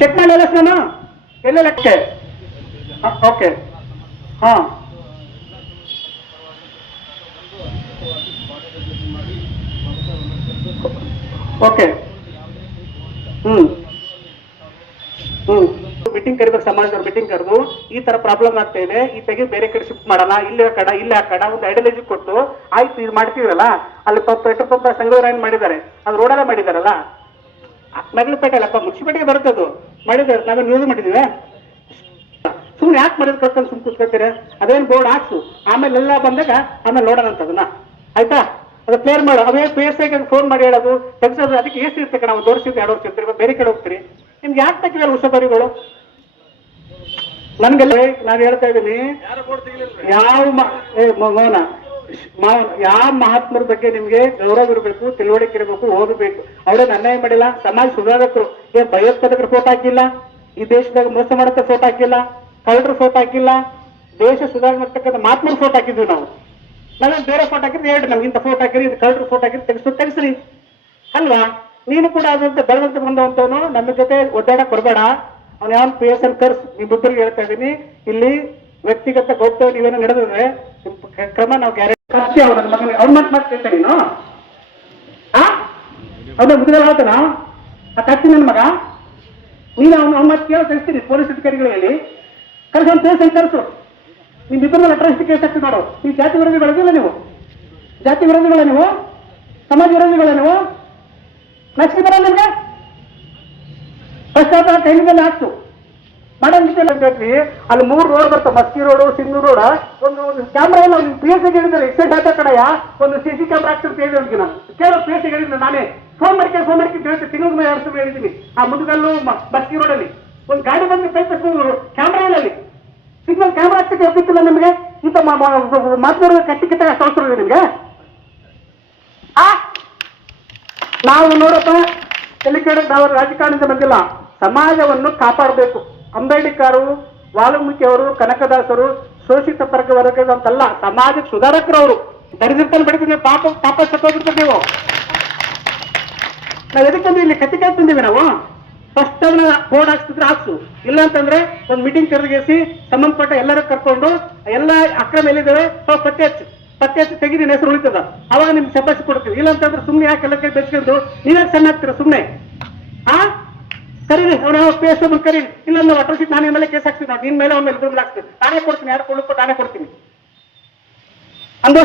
Check ಮಾಡಲ್ಲ ನಾನು ಎಲ್ಲ ಲೆಕ್ಕ. ಓಕೆ ಹಾ ಓಕೆ ಮೀಟಿಂಗ್ ಕರಿಬೇಕು, ಸಮಾಜದವ್ರು ಮೀಟಿಂಗ್ ಕರೆದು ಈ ತರ ಪ್ರಾಬ್ಲಮ್ ಆಗ್ತಾ ಇದೆ, ಈ ತೆಗೆ ಬೇರೆ ಕಡೆ ಶಿಫ್ಟ್ ಮಾಡಲ್ಲ, ಇಲ್ಲಿ ಆ ಕಡೆ ಇಲ್ಲಿ ಆ ಕಡೆ ಒಂದು ಐಡಿಯಾಲಜಿ ಕೊಟ್ಟು ಆಯ್ತು ಇದು ಮಾಡ್ತೀವಲ್ಲ. ಅಲ್ಲಿ ಪೆಟ್ರೋಲ್ ಪಂಪ್ ಸಂಘಟನೆ ಮಾಡಿದ್ದಾರೆ, ಅದು ರೋಡೆಲ್ಲ ಮಾಡಿದಾರಲ್ಲ, ಮಗಳಪೇಟೆ ಅಲ್ಲಪ್ಪ ಮುನ್ಸಿಪಾಲಿಟಿಗೆ ಬರುತ್ತದು ಮಾಡಿದ್ದಾರೆ, ನಾವೇನು ಯೂಸ್ ಮಾಡಿದೀವಿ. ಸುಮ್ಮನೆ ಯಾಕೆ ಮಾಡಿದ್ ಕರ್ಕೊಂಡು ಸುಮ್ಮನೆ ಕೂತ್ಕೊತೀರ, ಅದೇನು ಬೋರ್ಡ್ ಹಾಕ್ಸು, ಆಮೇಲೆ ಎಲ್ಲ ಬಂದಾಗ ಆಮೇಲೆ ನೋಡೋಣ ಅಂತದನ್ನ, ಆಯ್ತಾ? ಅದು ಕ್ಲಿಯರ್ ಮಾಡು. ಅವೇ ಪಿ ಎಸ್ ಐಗೆ ಫೋನ್ ಮಾಡಿ ಹೇಳೋದು ತೆಗ್ಸೋದು, ಅದಕ್ಕೆ ಎಷ್ಟು ಇರ್ತಕ್ಕೆ ನಾವು ತೋರಿಸಿದ್ದು 2 ವರ್ಷ ಇರ್ತೀವಿ, ಬೇರೆ ಕಡೆ ಹೋಗ್ತೀರಿ. ನಿಮ್ಗೆ ಯಾಕೆ ತಕ್ಕಿಲ್ಲ ಉಷಬರಿಗಳು? ನನ್ಗೆಲ್ಲ ನಾನು ಹೇಳ್ತಾ ಇದ್ದೀನಿ, ಯಾವ ಮಹಾತ್ಮರ ಬಗ್ಗೆ ನಿಮ್ಗೆ ಗೌರವ ಇರಬೇಕು, ತಿಳುವಳಿಕೆ ಇರಬೇಕು, ಓದಬೇಕು. ಅವ್ರೇನು ಅನ್ಯಾಯ ಮಾಡಿಲ್ಲ, ಸಮಾಜ ಸುಧಾರಕರು, ಏನ್ ಭಯೋತ್ಪಾದಕರ ಫೋಟೋ ಹಾಕಿಲ್ಲ, ಈ ದೇಶದಾಗ ಮೋಸ ಮಾಡಕ್ಕೆ ಫೋಟೋ ಹಾಕಿಲ್ಲ, ಕಳ್ಳರ ಫೋಟೋ ಹಾಕಿಲ್ಲ, ದೇಶ ಸುಧಾರಣೆ ಮಾಡ್ತಕ್ಕಂಥ ಮಹಾತ್ಮರ ಫೋಟೋ ಹಾಕಿದ್ವಿ ನಾವು. ನಾವೇನು ಬೇರೆ ಫೋಟೋ ಹಾಕಿದ್ರೆ ಹೇಳ್ರಿ, ನಮ್ಗೆ ಇಂಥ ಫೋಟೋ ಹಾಕಿರಿ, ಇದು ಕಳ್ಳರ ಫೋಟೋ ಹಾಕಿರಿ, ತೆಗಿಸ್ರಿ ಅಲ್ವಾ? ನೀನು ಕೂಡ ಅದಂತ ಬೆಳೆದಂತ ಬಂದವಂತವನು ನಮ್ಮ ಜೊತೆ ಒದ್ದಾಡಕ್ ಬರಬೇಡ. ಅವ್ನು ಯಾವ ಪಿ ಎಸ್ ಎನ್ ಕರ್ಸ್, ನಿಮ್ಮಿಬ್ಬರಿಗೆ ಹೇಳ್ತಾ ಇದ್ದೀನಿ, ಇಲ್ಲಿ ವ್ಯಕ್ತಿಗತ ಗೌಪ್ಯ ನೀವೇನೋ ನಡೆದಿದ್ರೆ ಕ್ರಮ ನಾವು ಗ್ಯಾರಂಟಿ. ಅವ್ನ ಮಾತು ನೀನು ಅವ್ನ ಮುಗಿದಲ್ಲ ಹೇಳ್ತಾನ ಆ ಕತ್ತಿ ನನ್ನ ಮಗ, ನೀನು ಅವ್ನ ಮಾತು ಕೇಳೋ ತಿಳಿಸ್ತೀನಿ ಪೊಲೀಸ್ ಅಧಿಕಾರಿಗಳಲ್ಲಿ ಕರ್ಸು, ಅವ್ನು ಪಿ ಎಸ್ ಎನ್ ಕರ್ಸು. ನಿಮ್ಮಿಬ್ಬರ ಟ್ರಸ್ಟ್ ಕೇಸ್ ಹಾಕ್ತಿ ನೋಡು. ನೀವು ಜಾತಿ ವಿರೋಧಿಗಳಿಲ್ಲ, ನೀವು ಜಾತಿ ವಿರೋಧಿಗಳ, ನೀವು ಸಮಾಜ ವಿರೋಧಿಗಳ, ನೀವು ಲಕ್ಷ್ಮಿ ಬರ ನಿಮ್ಗೆ ಫಸ್ಟ್ ಆಫ್ ಟೈಮ್ ಮೇಲೆ ಹಾಕ್ಸು ಮಾಡಂಗಿದ್ರಿ. ಅಲ್ಲಿ 3 ರೋಡ್ ಬರ್ತಾವ, ಮಸ್ಕಿ ರೋಡು, ಸಿಂಧೂರು ರೋಡ. ಒಂದು ಕ್ಯಾಮ್ರಾ ಇಲ್ಲ, ಪಿ ಎಸ್ ಗೆ ಹೇಳಿದ್ದಾರೆ ಎಕ್ಸೆಂಟ್ ಹಾಕ ಕಡೆಯ ಒಂದು CC ಕ್ಯಾಮ್ರಾ ಹಾಕ್ಸಿರ್ತ ಹೇಳಿದ್ವಿ. ನಾನು ಕೇಳೋ ಪಿ ಎಸ್ ಗೆ ಹೇಳಿದ್ರೆ ನಾನೇ ಫೋನ್ ಮಾಡಿ ಹೇಳ್ತೀನಿ, ತಿಂಗಳ ಮೇಲೆ 2 ಸಲ ಹೇಳಿದ್ದೀನಿ. ಆ ಮುಂದಗಲ್ಲು ಮಸ್ಕಿ ರೋಡಲ್ಲಿ ಒಂದು ಗಾಡಿ ಬಂದು ಕ್ಯಾಮ್ರಾ ಇಲ್ಲ, ಅಲ್ಲಿ ಸಿಗ್ನಲ್ ಕ್ಯಾಮ್ರಾ ಹಾಕ್ಸಕ್ಕೆ ಹೋಗಿತ್ತಿಲ್ಲ ನಿಮ್ಗೆ. ಇಂಥ ಮಾತನಾಡೋದು ಕಟ್ಟಿ ಕಿಟ್ಟಾಗ ಅಷ್ಟು ಅವಸರ ಇದೆ ನಿಮ್ಗೆ. ನಾವು ನೋಡಪ್ಪ ತಲೆಕೆಡೆ ನಾವು ರಾಜಕಾರಣದಿಂದ ಬಂದಿಲ್ಲ, ಸಮಾಜವನ್ನು ಕಾಪಾಡಬೇಕು. ಅಂಬೇಡ್ಕರ್, ವಾಲ್ಮೀಕಿ ಅವರು, ಕನಕದಾಸರು ಶೋಷಿತ ವರ್ಗದಂತಲ್ಲ, ಸಮಾಜ ಸುಧಾರಕರವರು. ದರಿದ್ರತನ ಬೆಳೆದಿದ್ದೀವಿ, ಪಾಪ ಸತ್ತೋಗಿರ್ತೀವಿ ನೀವು. ನಾವು ಎದಕ್ಕಂದ್ರೆ ಇಲ್ಲಿ ಕತ್ತಿಗೆ ತಂದೀವಿ ನಾವು. ಫಸ್ಟ್ ಅದನ್ನ ಬೋರ್ಡ್ ಹಾಕ್ಸಿದ್ರೆ ಹಾಕ್ಸು, ಇಲ್ಲ ಅಂತಂದ್ರೆ ಒಂದು ಮೀಟಿಂಗ್ ಕರೆದಿಸಿ ಸಂಬಂಧಪಟ್ಟ ಎಲ್ಲರೂ ಕರ್ಕೊಂಡು ಎಲ್ಲ ಅಕ್ರಮ ಎಲ್ಲಿದ್ದಾವೆ ಪತ್ತೆ ಹಚ್ಚಿ ತೆಗೀರಿ, ಹೆಸರು ಉಳಿತದ, ಅವಾಗ ನಿಮ್ಗೆ ಶಪಾಸಿ ಕೊಡ್ತೀವಿ. ಇಲ್ಲ ಅಂತಂದ್ರೆ ಸುಮ್ಮನೆ ಯಾಕೆ ಎಲ್ಲ ಕೈ ಬೆಚ್ಕೊಂಡು ನೀವೇ ಸಣ್ಣ ಆಗ್ತೀರ ಸುಮ್ಮನೆ. ಕರೀರಿ ಅವ್ನ ಪೇಸ್ ಕರೀರಿ, ಇಲ್ಲ ನಾವು ಅಟ್ರೋಸಿಟಿ ನಾನು ಮೇಲೆ ಕೇಸ್ ಹಾಕ್ತೀನಿ, ನಿನ್ ಮೇಲೆ ಅವ್ನ ಮೇಲೆ ಹಾಕ್ತೀನಿ, ನಾನೇ ಕೊಡ್ತೀನಿ, ಯಾರು ಕೊಳ್ಳು ನಾನೇ ಕೊಡ್ತೀನಿ ಅಂದ